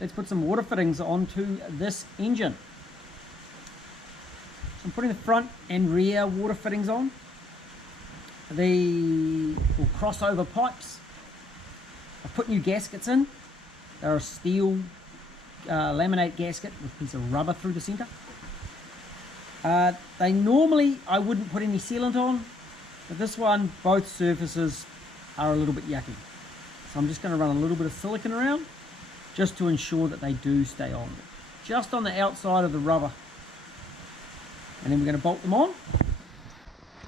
let's put some water fittings onto this engine. So I'm putting the front and rear water fittings on. The crossover pipes. I've put new gaskets in. They're a steel laminate gasket with a piece of rubber through the center. They normally, I wouldn't put any sealant on, but this one, both surfaces are a little bit yucky. So I'm just going to run a little bit of silicone around just to ensure that they do stay on. Just on the outside of the rubber. And then we're going to bolt them on.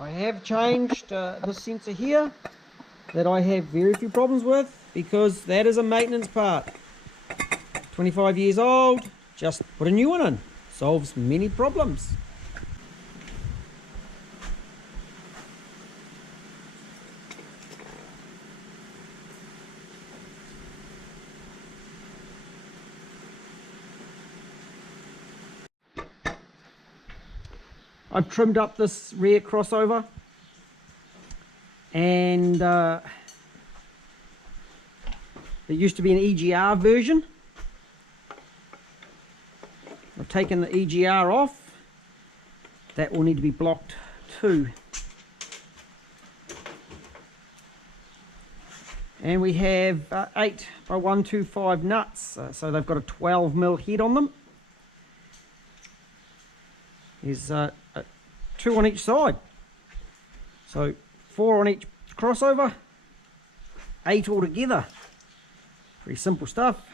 I have changed this sensor here that I have very few problems with, because that is a maintenance part. 25 years old, just put a new one in. Solves many problems. I've trimmed up this rear crossover, and there used to be an EGR version. I've taken the EGR off. That will need to be blocked too. And we have 8 by 125 nuts, so they've got a 12mm head on them. There's 2 on each side, so 4 on each crossover, 8 altogether. Pretty simple stuff.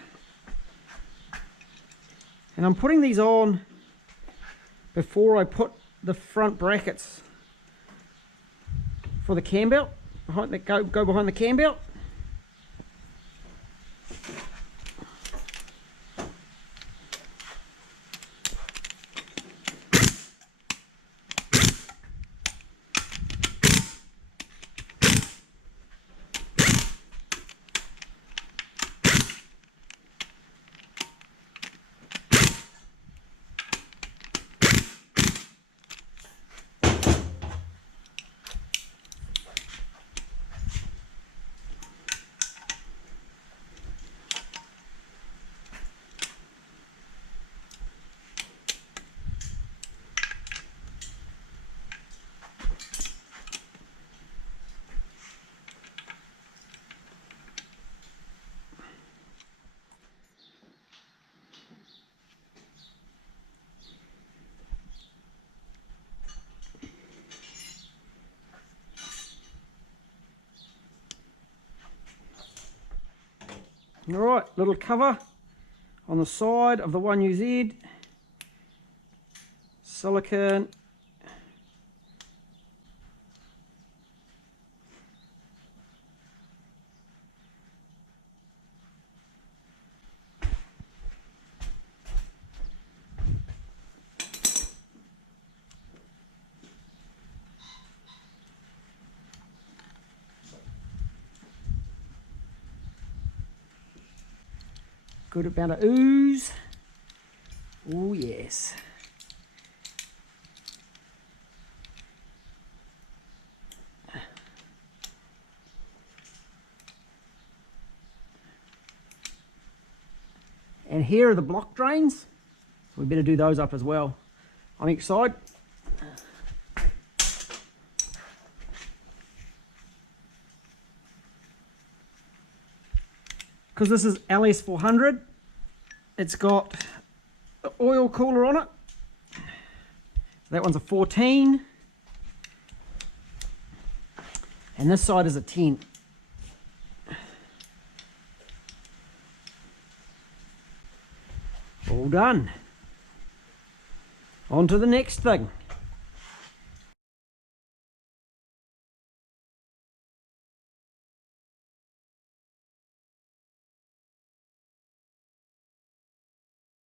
And I'm putting these on before I put the front brackets for the cam belt behind that go behind the cam belt. Alright, little cover on the side of the 1UZ, silicone, good amount of ooze. Oh yes. And here are the block drains. We better do those up as well on each side. Because this is LS400, it's got the oil cooler on it. That one's a 14, and this side is a 10. All done. On to the next thing.